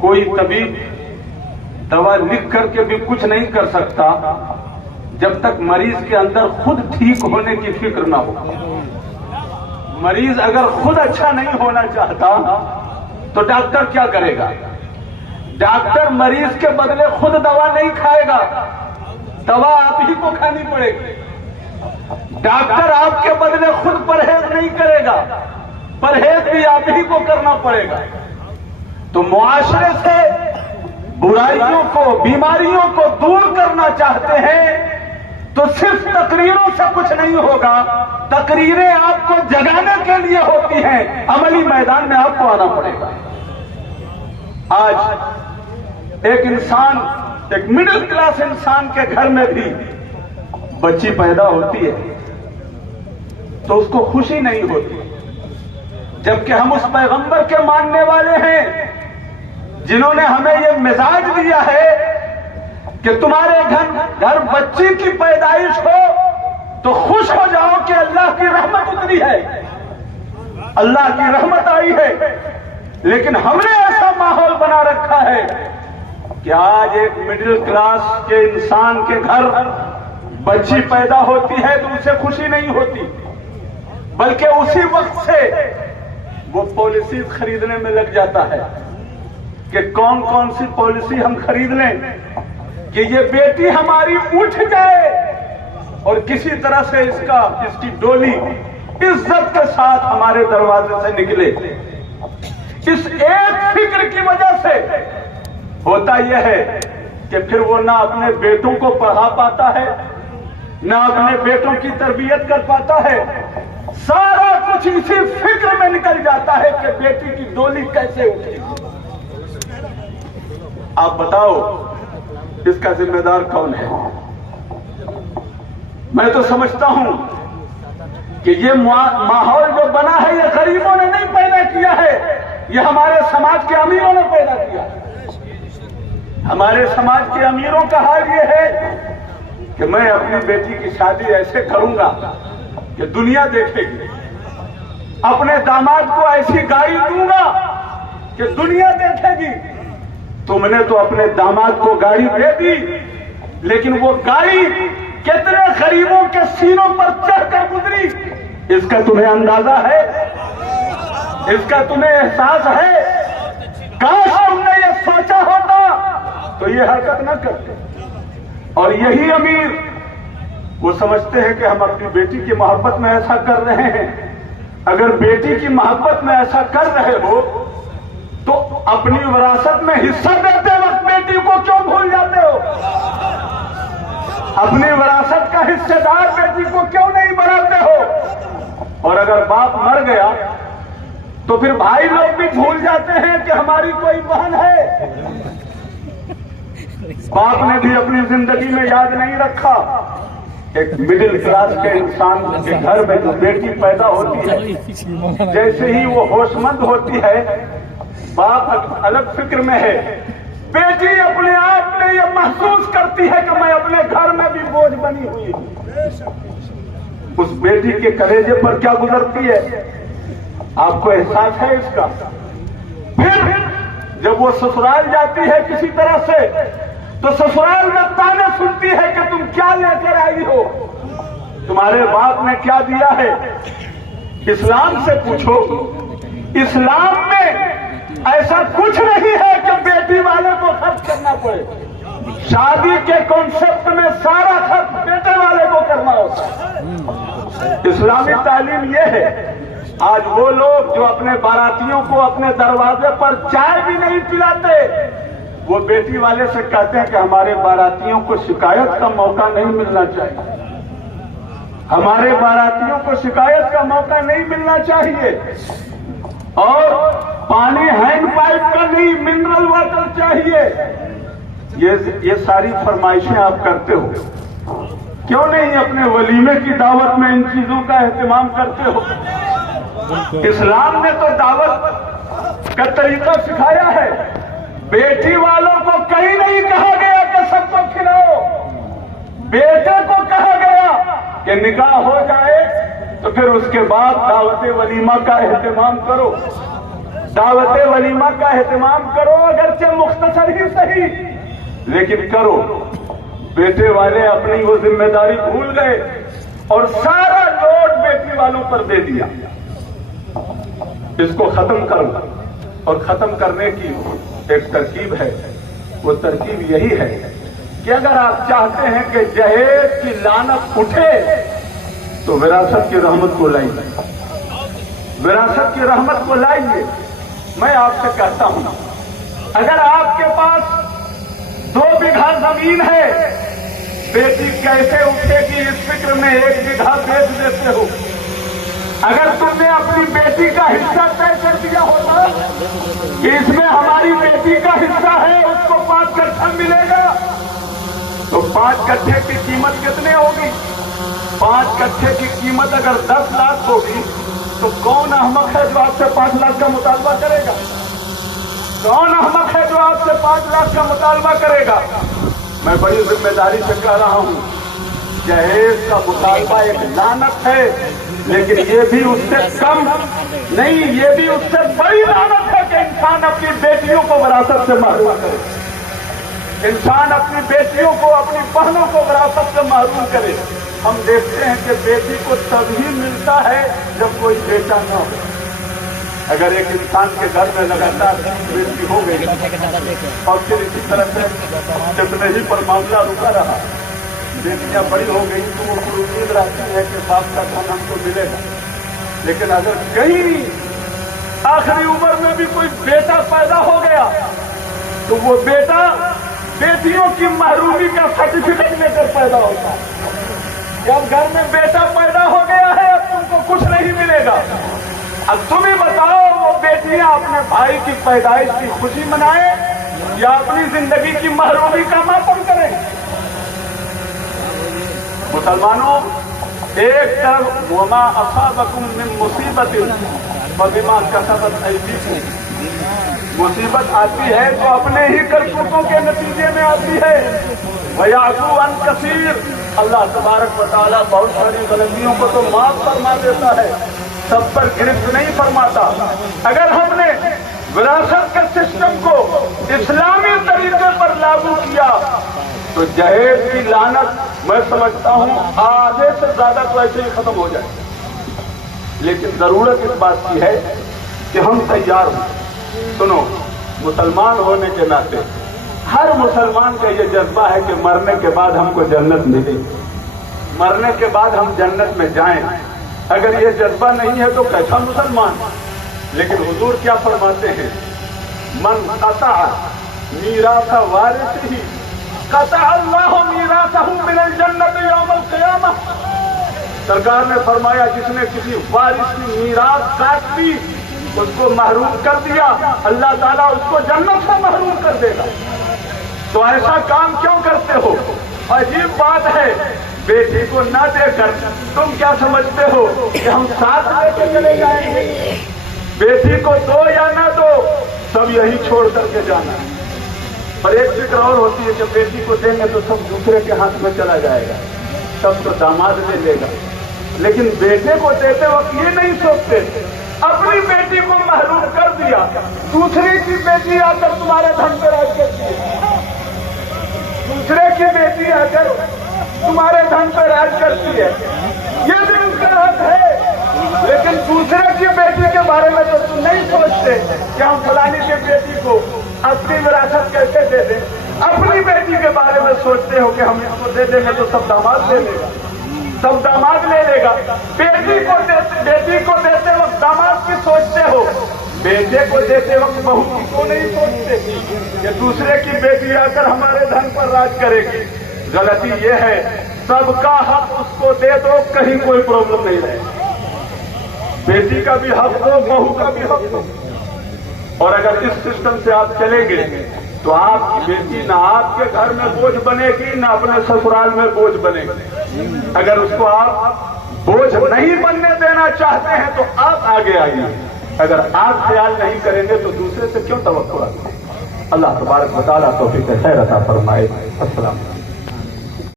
कोई तबीब दवा लिख करके भी कुछ नहीं कर सकता जब तक मरीज के अंदर खुद ठीक होने की फिक्र ना हो। मरीज अगर खुद अच्छा नहीं होना चाहता तो डॉक्टर क्या करेगा? डॉक्टर मरीज के बदले खुद दवा नहीं खाएगा, दवा आप ही को खानी पड़ेगी। डॉक्टर आपके बदले खुद परहेज नहीं करेगा, परहेज भी आप ही को करना पड़ेगा। तो मुआशरे से बुराइयों को, बीमारियों को दूर करना चाहते हैं तो सिर्फ तकरीरों से कुछ नहीं होगा। तकरीरें आपको जगाने के लिए होती हैं, अमली मैदान में आपको आना पड़ेगा। आज एक इंसान, एक मिडिल क्लास इंसान के घर में भी बच्ची पैदा होती है तो उसको खुशी नहीं होती, जबकि हम उस पैगंबर के मानने वाले हैं जिन्होंने हमें यह मिजाज दिया है कि तुम्हारे घर बच्ची की पैदाइश हो तो खुश हो जाओ कि अल्लाह की रहमत उतरी है, अल्लाह की रहमत आई है। लेकिन हमने ऐसा माहौल बना रखा है कि आज एक मिडिल क्लास के इंसान के घर बच्ची पैदा होती है तो उसे खुशी नहीं होती, बल्कि उसी वक्त से वो पॉलिसी खरीदने में लग जाता है कि कौन कौन सी पॉलिसी हम खरीद लें कि ये बेटी हमारी उठ जाए और किसी तरह से इसकी डोली इज्जत के साथ हमारे दरवाजे से निकले। इस एक फिक्र की वजह से होता यह है कि फिर वो ना अपने बेटों को पढ़ा पाता है, ना अपने बेटों की तरबियत कर पाता है। सारा कुछ इसी फिक्र में निकल जाता है कि बेटी की डोली कैसे उठेगी। आप बताओ इसका जिम्मेदार कौन है? मैं तो समझता हूं कि ये माहौल जो बना है ये गरीबों ने नहीं पैदा किया है, ये हमारे समाज के अमीरों ने पैदा किया। हमारे समाज के अमीरों का हाल ये है कि मैं अपनी बेटी की शादी ऐसे करूंगा कि दुनिया देखेगी, अपने दामाद को ऐसी गाड़ी दूंगा कि दुनिया देखेगी। तुमने तो अपने दामाद को गाड़ी दे दी, लेकिन वो गाड़ी कितने गरीबों के सीनों पर चढ़कर गुजरी, इसका तुम्हें अंदाजा है? इसका तुम्हें एहसास है? काश तुमने ये सोचा होता तो ये हरकत न करते। और यही अमीर वो समझते हैं कि हम अपनी बेटी की मोहब्बत में ऐसा कर रहे हैं। अगर बेटी की मोहब्बत में ऐसा कर रहे हो तो अपनी विरासत में हिस्सा देते वक्त बेटी को क्यों भूल जाते हो? अपनी विरासत का हिस्सेदार बेटी को क्यों नहीं बनाते हो? और अगर बाप मर गया तो फिर भाई लोग भी भूल जाते हैं कि हमारी कोई बहन है। बाप ने भी अपनी जिंदगी में याद नहीं रखा। एक मिडिल क्लास के इंसान के घर में जो बेटी पैदा होती है, जैसे ही वो होशमंद होती है, बाप अलग फिक्र में है। बेटी अपने आप में ये महसूस करती है कि मैं अपने घर में भी बोझ बनी हुई हूं। उस बेटी के कलेजे पर क्या गुजरती है, आपको एहसास है इसका? फिर जब वो ससुराल जाती है किसी तरह से, तो ससुराल में ताने सुनती है कि तुम क्या लेकर आई हो, तुम्हारे बाप ने क्या दिया है। इस्लाम से पूछो, इस्लाम में ऐसा कुछ नहीं है कि बेटी वाले को खर्च करना पड़े। शादी के कॉन्सेप्ट में सारा खर्च बेटे वाले को करना होता है। इस्लामी तालीम यह है। आज वो लोग जो अपने बारातियों को अपने दरवाजे पर चाय भी नहीं पिलाते, वो बेटी वाले से कहते हैं कि हमारे बारातियों को शिकायत का मौका नहीं मिलना चाहिए, हमारे बारातियों को शिकायत का मौका नहीं मिलना चाहिए, और पानी हैंड पाइप का नहीं मिनरल वाटर चाहिए। ये सारी फरमाइशें आप करते हो, क्यों नहीं अपने वलीमे की दावत में इन चीजों का एहतमाम करते हो? इस्लाम ने तो दावत का तरीका सिखाया है। बेटी वालों को कहीं नहीं कहा गया कि सबको खिलाओ, बेटे को कहा गया कि निकाह हो जाए तो फिर उसके बाद दावत वलीमा का एहतमाम करो। दावत वलीमा का एहतमाम करो, अगरचे मुख्तसर ही सही, लेकिन करो। बेटे वाले अपनी वो जिम्मेदारी भूल गए और सारा लोड बेटी वालों पर दे दिया। इसको खत्म करो, और खत्म करने की एक तरकीब है। वो तरकीब यही है कि अगर आप चाहते हैं कि जहेज की लानत उठे तो विरासत की रहमत को लाइए, विरासत की रहमत को लाइए। मैं आपसे कहता हूं, अगर आपके पास 2 बीघा जमीन है, बेटी कैसे उठेगी इस फिक्र में 1 बीघा बेच देते हो। अगर तुमने अपनी बेटी का हिस्सा तय कर दिया होता कि इसमें हमारी बेटी का हिस्सा है, उसको 5 कट्ठा मिलेगा, तो 5 कट्ठे की कीमत कितने होगी? 5 कट्ठे की कीमत अगर 10 लाख होगी तो कौन अहमक है जो आपसे 5 लाख का मुतालबा करेगा? कौन अहमक है जो आपसे 5 लाख का मुतालबा करेगा? मैं बड़ी जिम्मेदारी से कह रहा हूं, जहेज का मुतालबा एक लानत है, लेकिन ये भी उससे कम नहीं, ये भी उससे बड़ी लानत है कि इंसान अपनी बेटियों को विरासत से महरूम करे, इंसान अपनी बेटियों को, अपनी बहनों को विरासत से महरूम करे। हम देखते हैं कि बेटी को तभी मिलता है जब कोई बेटा न हो। अगर एक इंसान के घर में लगातार बेटी हो गई और फिर इसी तरह से जितने ही पर मामला रुका रहा, बेटियां बड़ी हो गई तो वो उम्मीद रहती है कि बाप का धन हमको मिलेगा। लेकिन अगर कहीं आखिरी उम्र में भी कोई बेटा पैदा हो गया तो वो बेटा बेटियों की महरूमी का सर्टिफिकेट लेकर पैदा होता है। जब घर में बेटा पैदा हो गया है, अब तुमको कुछ नहीं मिलेगा। अब तुम ही बताओ, वो बेटियां अपने भाई की पैदाइश की खुशी मनाए या अपनी जिंदगी की महरूमी का मातम करें? मुसलमानों, एक तरफ वमा असाबकुम मिन मुसीबतिन फबिमा कसबत अयदीकुम, मुसीबत आती है तो अपने ही करतूतों के नतीजे में आती है। वयाफू अन कसीर, अल्लाह तबारक व तआला बहुत सारी गलतियों को तो माफ फरमा देता है, सब पर गिरफ्त नहीं फरमाता। अगर हमने विरासत के सिस्टम को इस्लामी तरीके पर लागू किया तो जहेज की लानत मैं समझता हूं आधे से ज्यादा तो ऐसे ही खत्म हो जाए। लेकिन जरूरत इस बात की है कि हम तैयार हों। सुनो, मुसलमान होने के नाते हर मुसलमान का ये जज्बा है कि मरने के बाद हमको जन्नत मिले, मरने के बाद हम जन्नत में जाएं। अगर ये जज्बा नहीं है तो कैसा मुसलमान? लेकिन हुजूर क्या फरमाते हैं, मन कता मीरास वारिस ही कता अल्लाह मीरासहु मिनल जन्नत यौमल क़ियामह। सरकार ने फरमाया, जिसने किसी वारिस की मीरास काट दी, उसको महरूम कर दिया, अल्लाह ताला उसको जन्नत से महरूम कर देगा। तो ऐसा काम क्यों करते हो? अजीब बात है, बेटी को न देकर तुम क्या समझते हो कि हम साथ लेके चले जाएंगे? बेटी को दो या ना दो, सब यही छोड़ करके जाना। और एक फिक्र और होती है कि बेटी को देंगे तो सब दूसरे के हाथ में चला जाएगा, सब तो दामाद ले लेगा। लेकिन बेटे को देते वक्त ये नहीं सोचते, अपनी बेटी को महरूम कर दिया, दूसरे की बेटी आकर तुम्हारे धन पर राज करती है, दूसरे की बेटी आकर तुम्हारे धन पर राज करती है, ये भी उसका हक है। लेकिन दूसरे की बेटी के बारे में तो तुम नहीं सोचते कि हम फलानी की बेटी को अपनी विरासत कैसे दे दें। अपनी बेटी के बारे में सोचते हो कि हम इसको दे देंगे तो सब दामाद ले लेगा, सब दामाद ले लेगा। बेटी को देते वक्त दामाद की सोचते हो, बेटे को देते वक्त बहू की क्यों नहीं सोचते कि दूसरे की बेटी आकर हमारे धन पर राज करेगी? गलती ये है, सबका हक उसको दे दो, कहीं कोई प्रॉब्लम नहीं रहे। बेटी का भी हक दो, बहू का भी हक दो। और अगर इस सिस्टम से आप चलेंगे तो आपकी बेटी ना आपके घर में बोझ बनेगी, ना अपने ससुराल में बोझ बनेगी। अगर उसको आप बोझ नहीं बनने देना चाहते हैं तो आप आगे आइए। अगर आप ख्याल नहीं करेंगे तो दूसरे से क्यों तवक्कुल रखें? अल्लाह तबारक व तआला तौफीक खैर अता फरमाए। अस्सलाम।